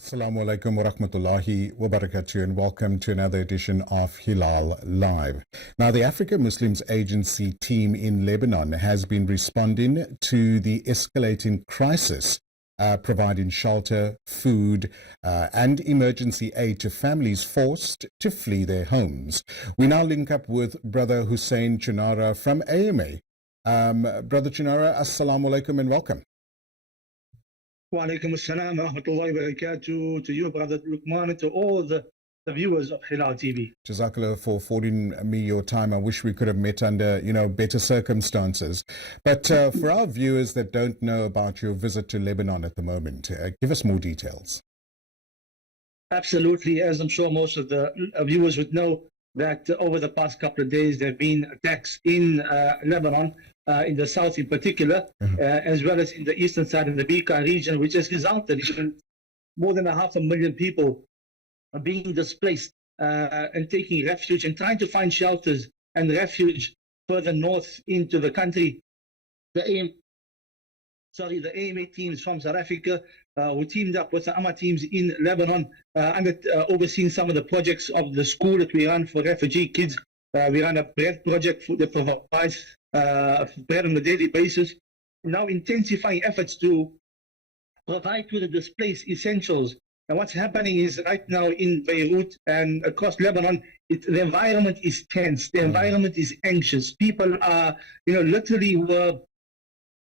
Assalamu alaikum wa rahmatullahi wa barakatuh, and welcome to another edition of Hilaal Live. Now, the African Muslims Agency team in Lebanon has been responding to the escalating crisis, providing shelter, food, and emergency aid to families forced to flee their homes. We now link up with Brother Hussain Choonara from AMA. Brother Choonara, Assalamu alaikum and welcome. Wa alaikum assalam wa rahmatullahi wa barakatuh, to you, Brother Luqman, and to all the viewers of Hilaal TV. Jazakallah for affording me your time. I wish we could have met under, better circumstances. But for our viewers that don't know about your visit to Lebanon at the moment, give us more details. Absolutely. As I'm sure most of the viewers would know, that over the past couple of days, there have been attacks in Lebanon, in the south in particular, as well as in the eastern side of the Bekaa region, which has resulted in more than 500,000 people being displaced and taking refuge and trying to find shelters and refuge further north into the country. The AMA teams from South Africa who teamed up with the AMA teams in Lebanon, overseeing some of the projects of the school that we run for refugee kids. We run a bread project that provides bread on a daily basis. Now intensifying efforts to provide to the displaced essentials. And what's happening is right now in Beirut and across Lebanon, the environment is tense. The environment is anxious. People are, literally were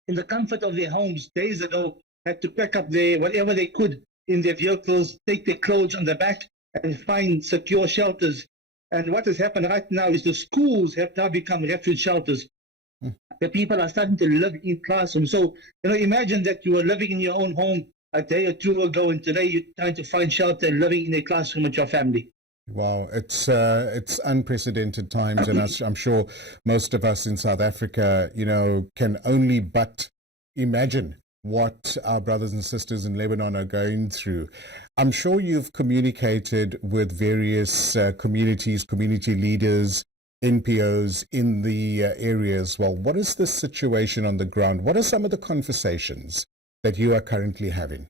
in the comfort of their homes days ago, had to pack up whatever they could in their vehicles, take their clothes on the back and find secure shelters. And what has happened right now is the schools have now become refuge shelters. The people are starting to live in classrooms. So, imagine that you were living in your own home a day or two ago, and today you're trying to find shelter living in a classroom with your family. Wow, it's unprecedented times, and I'm sure most of us in South Africa, can only but imagine what our brothers and sisters in Lebanon are going through. I'm sure you've communicated with various communities, community leaders, NPOs in the area as well. What is the situation on the ground? What are some of the conversations that you are currently having?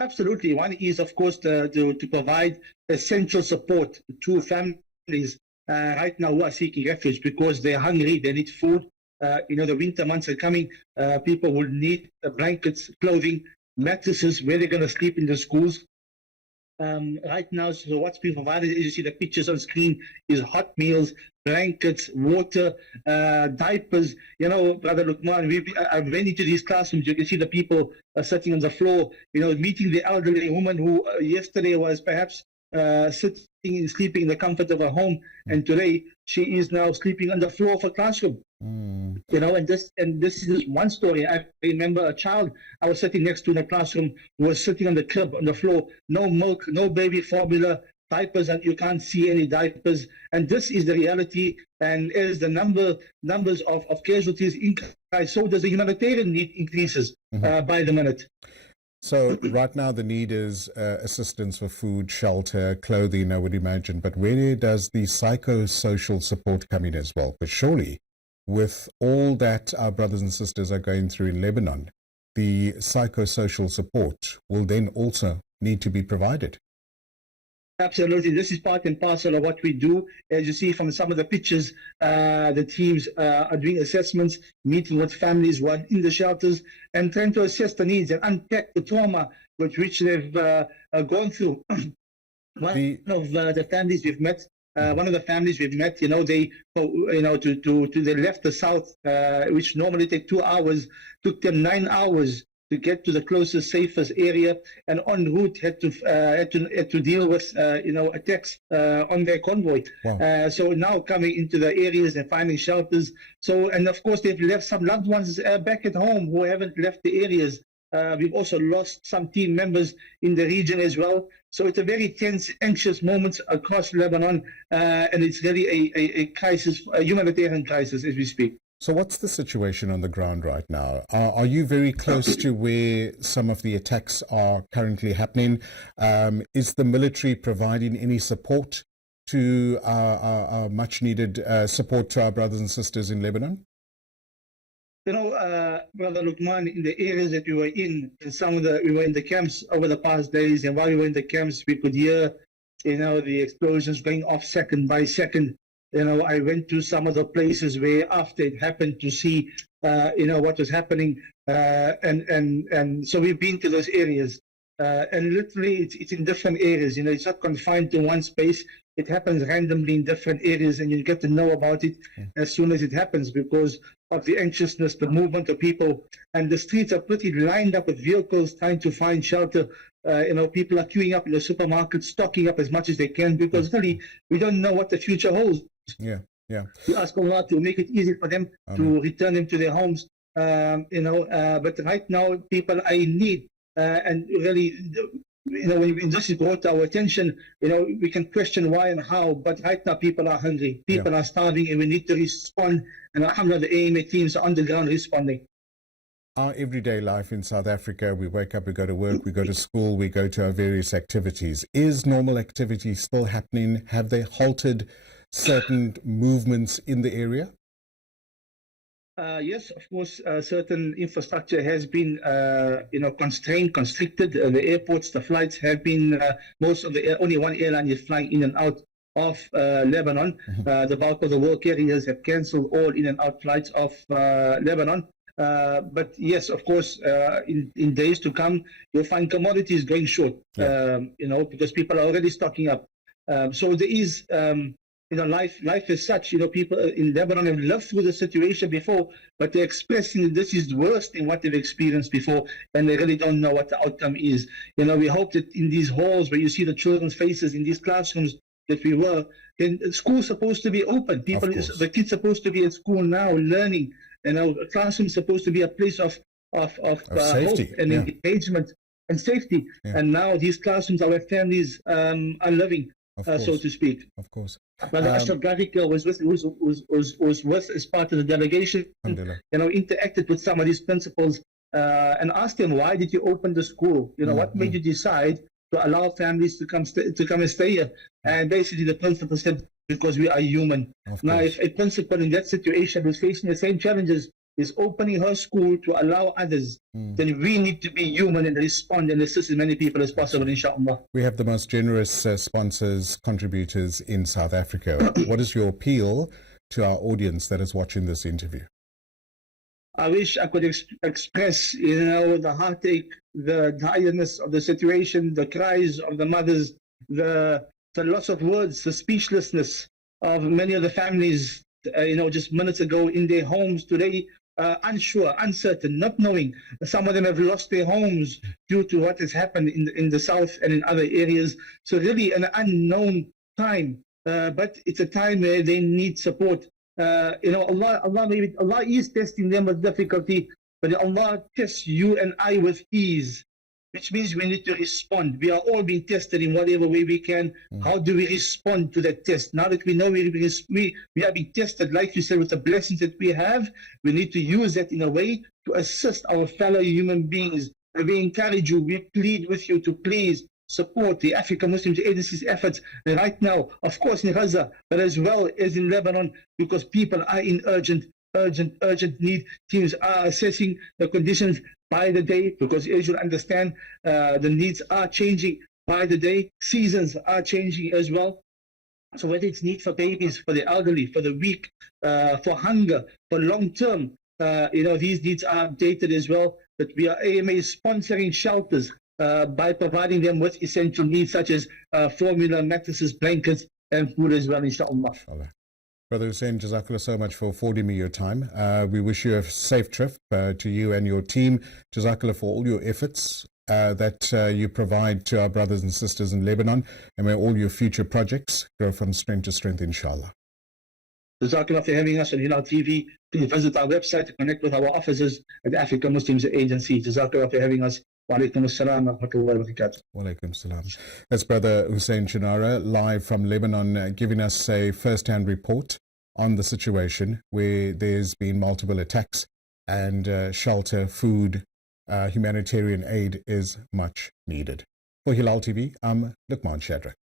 Absolutely. One is, of course, to provide essential support to families right now who are seeking refuge because they're hungry, they need food. The winter months are coming. People will need blankets, clothing, mattresses, where they're going to sleep in the schools. Right now, so what's being provided, as you see the pictures on screen, is hot meals, blankets, water, diapers. Brother Luqman, I've been into these classrooms. You can see the people sitting on the floor, meeting the elderly woman who yesterday was perhaps sleeping in the comfort of her home, and today she is now sleeping on the floor of a classroom. And this is just one story. I remember a child I was sitting next to in the classroom who was sitting on the crib on the floor, no milk, no baby formula, diapers, and you can't see any diapers. And this is the reality. And as the numbers of casualties increase, so does the humanitarian need increases by the minute. So right now the need is assistance for food, shelter, clothing, I would imagine. But where does the psychosocial support come in as well? But surely, with all that our brothers and sisters are going through in Lebanon, the psychosocial support will then also need to be provided. Absolutely. This is part and parcel of what we do. As you see from some of the pictures, the teams are doing assessments, meeting with families who are in the shelters and trying to assess the needs and unpack the trauma with which they've gone through. One of the families we've met, they left the south, which normally take 2 hours, took them 9 hours to get to the closest, safest area, and en route had to deal with attacks on their convoy. Wow. So now coming into the areas and finding shelters. And of course they've left some loved ones back at home who haven't left the areas. We've also lost some team members in the region as well. So it's a very tense, anxious moment across Lebanon, and it's really a crisis, a humanitarian crisis as we speak. So what's the situation on the ground right now? Are you very close to where some of the attacks are currently happening? Is the military providing any support to our much needed support to our brothers and sisters in Lebanon? Brother Lukman, in the areas that we were in we were in the camps over the past days, and while we were in the camps, we could hear, the explosions going off second by second. I went to some of the places where after it happened to see, what was happening, and so we've been to those areas, and literally it's in different areas. It's not confined to one space. It happens randomly in different areas, and you get to know about it as soon as it happens because of the anxiousness, the movement of people, and the streets are pretty lined up with vehicles trying to find shelter. People are queuing up in the supermarkets, stocking up as much as they can because really we don't know what the future holds. Yeah. We ask Allah to make it easy for them to return them to their homes. But right now people are in need, and really, when this is brought to our attention, we can question why and how, but right now people are hungry, people are starving, and we need to respond. And alhamdulillah, the AMA teams are on the ground responding. Our everyday life in South Africa, we wake up, we go to work, we go to school, we go to our various activities. Is normal activity still happening? Have they halted certain movements in the area? Yes, of course, certain infrastructure has been, constrained, constricted. The airports, the flights have been, only one airline is flying in and out of Lebanon. The bulk of the work carriers have cancelled all in and out flights of Lebanon. But yes, of course, in days to come, you'll find commodities going short, because people are already stocking up. So there is, life is such, people in Lebanon have lived through the situation before, but they're expressing this is worse than what they've experienced before, and they really don't know what the outcome is. We hope that in these halls where you see the children's faces in these classrooms that we were, then school's supposed to be open. The kids supposed to be at school now learning. A classroom is supposed to be a place of safety, hope and engagement and safety. Yeah. And now these classrooms are where families are living, so to speak. Of course. Brother Ashraf Garika was with as part of the delegation. Interacted with some of these principals and asked them, why did you open the school? What made you decide to allow families to come and stay here? And basically the principal said, because we are human. Now, if a principal in that situation who's facing the same challenges is opening her school to allow others, then we need to be human and respond and assist as many people as possible, inshallah. We have the most generous sponsors, contributors in South Africa. What is your appeal to our audience that is watching this interview? I wish I could express, the heartache, the tiredness of the situation, the cries of the mothers, the lots of words, the speechlessness of many of the families, just minutes ago in their homes today, unsure, uncertain, not knowing. Some of them have lost their homes due to what has happened in the south and in other areas. So really an unknown time, but it's a time where they need support. Allah is testing them with difficulty, but Allah tests you and I with ease, which means we need to respond. We are all being tested in whatever way we can. How do we respond to that test? Now that we know we are being tested, like you said, with the blessings that we have, we need to use that in a way to assist our fellow human beings. And we encourage you, we plead with you to please support the African Muslims Agency's efforts right now, of course in Gaza, but as well as in Lebanon, because people are in urgent need. Teams are assessing the conditions by the day, because as you understand, the needs are changing by the day. Seasons are changing as well. So whether it's need for babies, for the elderly, for the weak, for hunger, for long term, these needs are updated as well. But AMA is sponsoring shelters by providing them with essential needs such as formula, mattresses, blankets, and food as well, inshallah. Brother Hussain, Jazakallah so much for affording me your time. We wish you a safe trip to you and your team. Jazakallah for all your efforts that you provide to our brothers and sisters in Lebanon, and may all your future projects grow from strength to strength, inshallah. Jazakallah for having us on Hilaal TV. Please visit our website to connect with our officers at the African Muslims Agency. Jazakallah for having us. Wa alaikum assalam wa rahmatullahi wa barakatuh. Wa alaikum salam. That's Brother Hussain Choonara, live from Lebanon, giving us a first-hand report on the situation where there's been multiple attacks, and shelter, food, humanitarian aid is much needed. For Hilaal TV, I'm Lukman Shadrack.